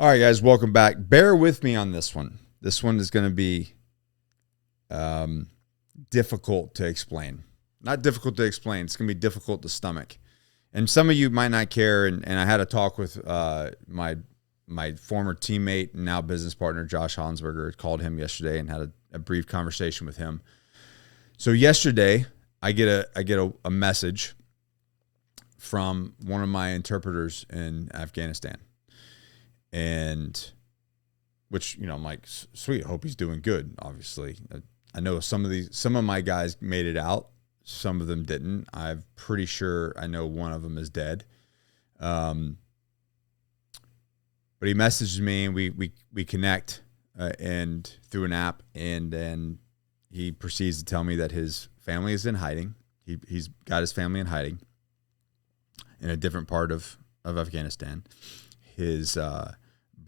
All right, guys, welcome back. Bear with me on this one. This one is going to be difficult to explain. Not difficult to explain. It's going to be difficult to stomach. And some of you might not care. And I had a talk with my former teammate and now business partner, Josh Hansberger. Called him yesterday and had a brief conversation with him. So yesterday, I get a message from one of my interpreters in Afghanistan. And which, I'm like, sweet, I hope he's doing good, obviously. I know some of my guys made it out. Some of them didn't. I'm pretty sure I know one of them is dead. But he messaged me and we connect and through an app, and then he proceeds to tell me that his family is in hiding. He's got his family in hiding in a different part of Afghanistan. His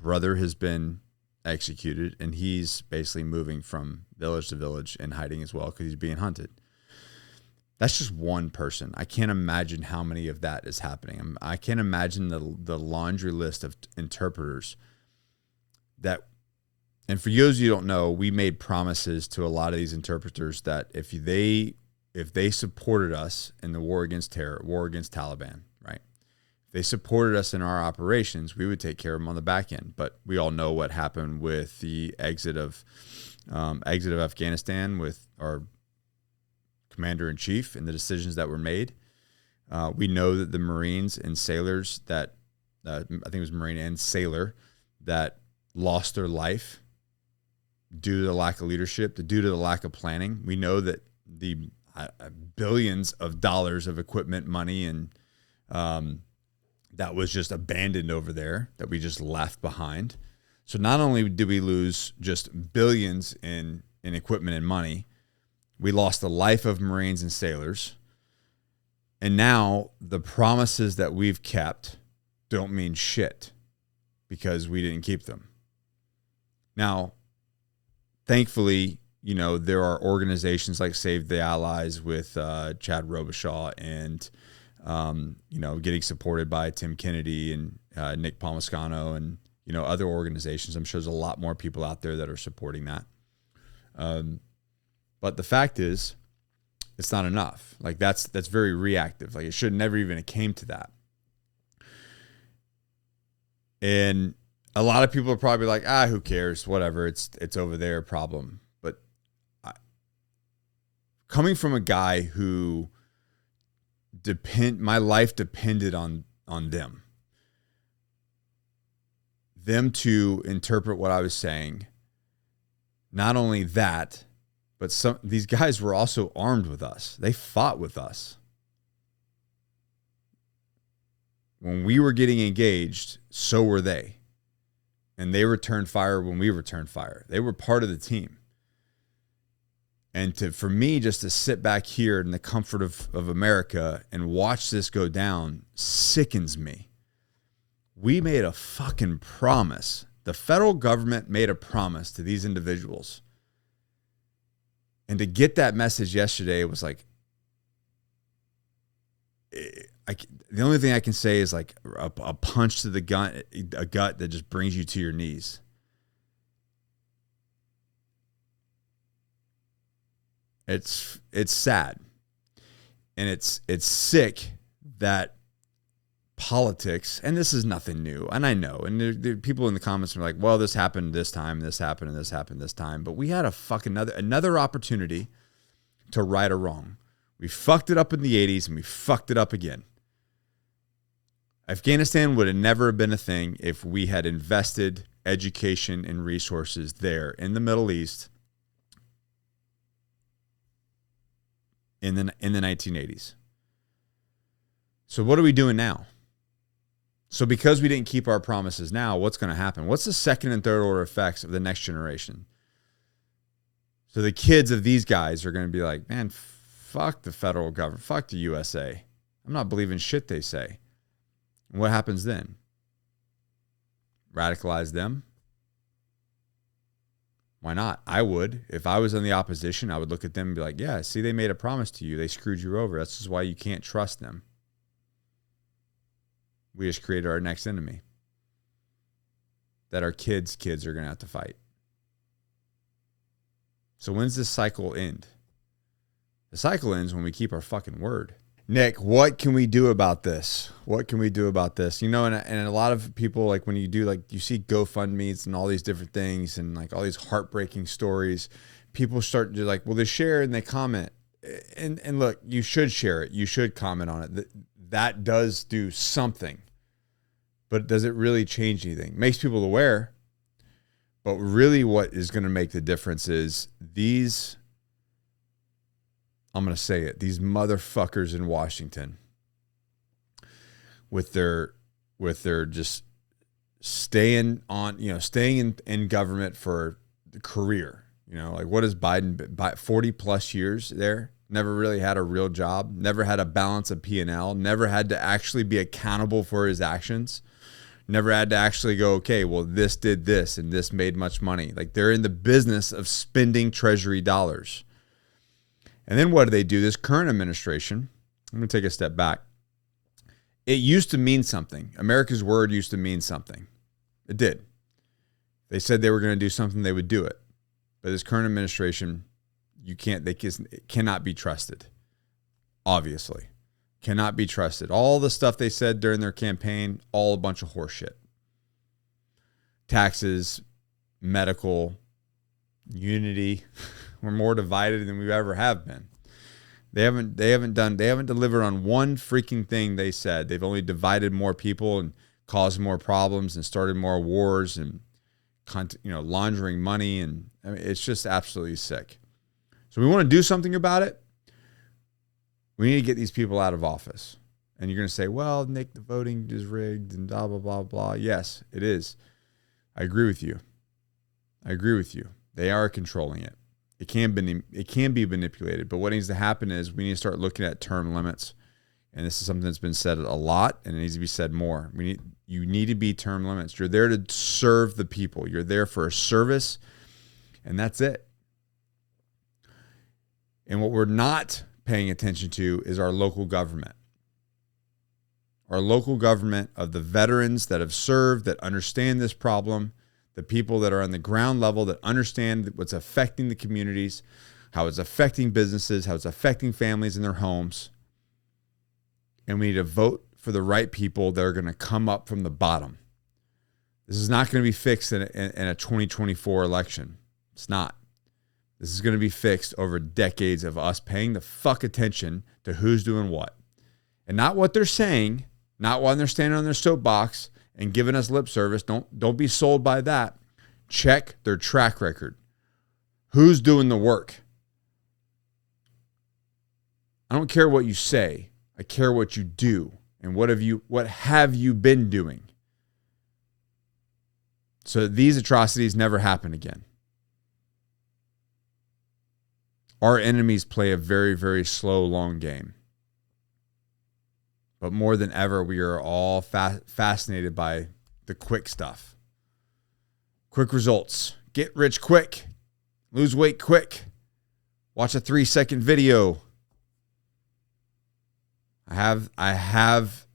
brother has been executed, and he's basically moving from village to village and hiding as well because he's being hunted. That's just one person. I can't imagine how many of that is happening. I can't imagine the laundry list of interpreters that, and for those of you who don't know, we made promises to a lot of these interpreters that if they supported us in the war against terror, war against Taliban, right? They supported us in our operations, we would take care of them on the back end. But we all know what happened with the exit of Afghanistan with our commander-in-chief and the decisions that were made. We know that the Marines and sailors that, I think it was Marine and sailor, that lost their life due to the lack of leadership, due to the lack of planning. We know that the billions of dollars of equipment, money, and that was just abandoned over there, that we just left behind. So not only did we lose just billions in equipment and money, we lost the life of Marines and sailors. And now the promises that we've kept don't mean shit because we didn't keep them. Now, thankfully, there are organizations like Save the Allies with Chad Robichaud and getting supported by Tim Kennedy and Nick Koumalatsos and, other organizations. I'm sure there's a lot more people out there that are supporting that. But the fact is, it's not enough. Like that's very reactive. Like it should never even have came to that. And a lot of people are probably like, who cares? Whatever. It's over there problem. But coming from a guy who my life depended on them to interpret what I was saying. Not only that, but these guys were also armed with us. They fought with us. When we were getting engaged, so were they. And they returned fire when we returned fire. They were part of the team. And for me, just to sit back here in the comfort of America and watch this go down sickens me. We made a fucking promise. The federal government made a promise to these individuals. And to get that message yesterday, it was like, the only thing I can say is like a punch to the gut, a gut that just brings you to your knees. It's sad, and it's sick that politics, and this is nothing new, and I know, and there people in the comments are like, well, this happened this time, this happened, and this happened this time, but we had another opportunity to right a wrong. We fucked it up in the 80s, and we fucked it up again. Afghanistan would have never been a thing if we had invested education and resources there in the Middle East in the 1980s. So what are we doing now? So because we didn't keep our promises now, what's going to happen? What's the second and third order effects of the next generation? So the kids of these guys are going to be like, man, fuck the federal government, fuck the USA. I'm not believing shit they say. And what happens then? Radicalize them? Why not? I would. If I was in the opposition, I would look at them and be like, yeah, see, they made a promise to you. They screwed you over. That's just why you can't trust them. We just created our next enemy. that our kids' kids are going to have to fight. So when's this cycle end? The cycle ends when we keep our fucking word. Nick, what can we do about this? What can we do about this? You know, and a lot of people, like when you do, like you see GoFundMe's and all these different things and like all these heartbreaking stories, people start to like, well, they share and they comment. And look, you should share it. You should comment on it. That does do something. But does it really change anything? Makes people aware. But really what is going to make the difference is these, I'm going to say it, these motherfuckers in Washington with their just staying in government for the career. You know, like what is Biden, 40 plus years there? Never really had a real job, never had a balance of P&L, never had to actually be accountable for his actions, never had to actually go, okay, well, this did this and this made much money. Like they're in the business of spending treasury dollars. And then what do? This current administration, I'm going to take a step back. It used to mean something. America's word used to mean something. It did. They said they were going to do something, they would do it. But this current administration, it cannot be trusted. Obviously. Cannot be trusted. All the stuff they said during their campaign, all a bunch of horseshit. Taxes, medical, unity. We're more divided than we ever have been. They haven't delivered on one freaking thing they said. They've only divided more people and caused more problems and started more wars and laundering money, and I mean, it's just absolutely sick. So we want to do something about it. We need to get these people out of office. And you're going to say, well, Nick, the voting is rigged and blah, blah, blah, blah. Yes, it is. I agree with you. They are controlling it. It can be manipulated. But what needs to happen is we need to start looking at term limits. And this is something that's been said a lot, and it needs to be said more. You need to be term limits. You're there to serve the people. You're there for a service, and that's it. And what we're not paying attention to is our local government. Our local government of the veterans that have served, that understand this problem, the people that are on the ground level that understand what's affecting the communities, how it's affecting businesses, how it's affecting families in their homes. And we need to vote for the right people that are going to come up from the bottom. This is not going to be fixed in a 2024 election. It's not. This is going to be fixed over decades of us paying the fuck attention to who's doing what. And not what they're saying, not when they're standing on their soapbox and giving us lip service. Don't be sold by that. Check their track record. Who's doing the work? I don't care what you say. I care what you do. And what have you been doing? So that these atrocities never happen again. Our enemies play a very, very slow, long game. But more than ever, we are all fascinated by the quick stuff. Quick results. Get rich quick. Lose weight quick. Watch a 3-second video. I have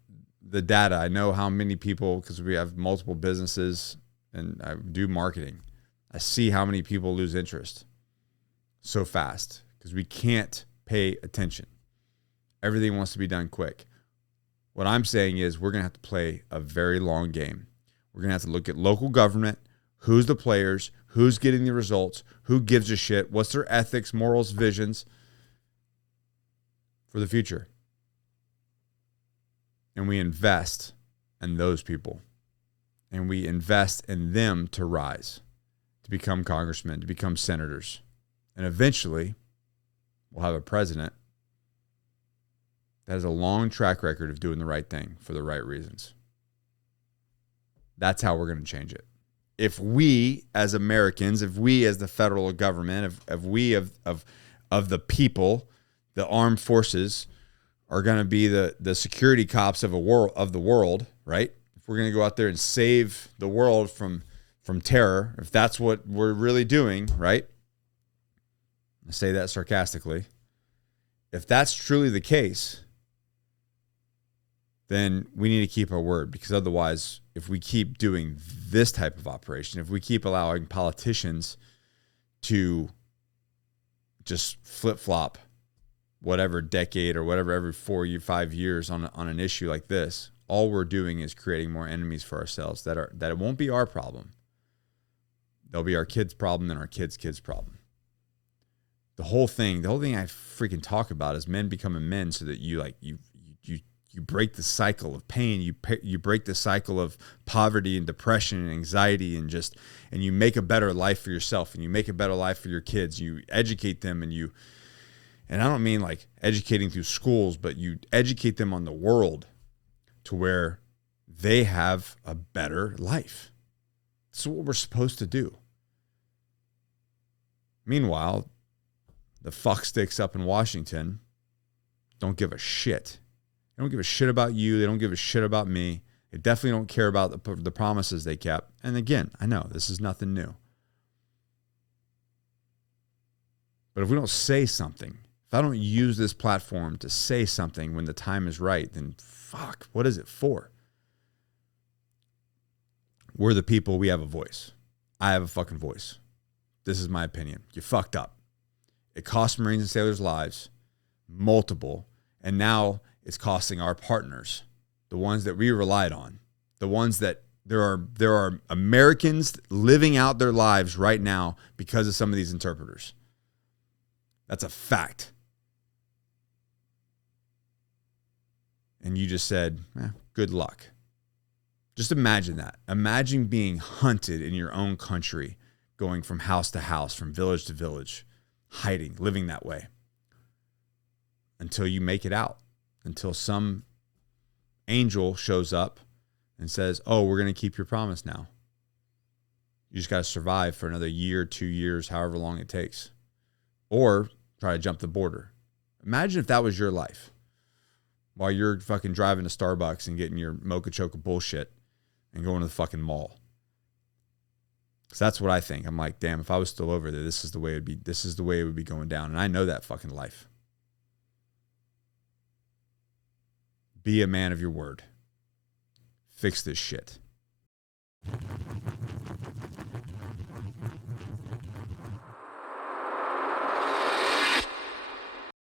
the data. I know how many people, because we have multiple businesses and I do marketing. I see how many people lose interest so fast because we can't pay attention. Everything wants to be done quick. What I'm saying is we're going to have to play a very long game. We're going to have to look at local government, who's the players, who's getting the results, who gives a shit, what's their ethics, morals, visions for the future. And we invest in those people. And we invest in them to rise, to become congressmen, to become senators. And eventually, we'll have a president that has a long track record of doing the right thing for the right reasons. That's how we're going to change it. If we as Americans, if we as the federal government, if we of the people, the armed forces, are going to be the security cops of the world, right? If we're going to go out there and save the world from terror, if that's what we're really doing, right? I say that sarcastically. If that's truly the case, then we need to keep our word, because otherwise, if we keep doing this type of operation, if we keep allowing politicians to just flip-flop whatever decade or whatever every 4 or 5 years on an issue like this, all we're doing is creating more enemies for ourselves that it won't be our problem. They'll be our kids' problem and our kids' problem. The whole thing I freaking talk about is men becoming men, so that you break the cycle of pain. You break the cycle of poverty and depression and anxiety, and you make a better life for yourself, and you make a better life for your kids. You educate them, and I don't mean like educating through schools, but you educate them on the world to where they have a better life. That's what we're supposed to do. Meanwhile, the fucksticks up in Washington don't give a shit. They don't give a shit about you. They don't give a shit about me. They definitely don't care about the promises they kept. And again, I know this is nothing new. But if we don't say something, if I don't use this platform to say something when the time is right, then fuck, what is it for? We're the people. We have a voice. I have a fucking voice. This is my opinion. You fucked up. It cost Marines and sailors lives, multiple, and now it's costing our partners, the ones that we relied on, the ones that there are Americans living out their lives right now because of some of these interpreters. That's a fact. And you just said, good luck. Just imagine that. Imagine being hunted in your own country, going from house to house, from village to village, hiding, living that way until you make it out, until some angel shows up and says, oh, we're going to keep your promise now. You just got to survive for another year, 2 years, however long it takes, or try to jump the border. Imagine if that was your life while you're fucking driving to Starbucks and getting your mocha choca bullshit and going to the fucking mall. Because that's what I think. I'm like, damn, if I was still over there, this is the way it would be. This is the way it would be going down. And I know that fucking life. Be a man of your word. Fix this shit.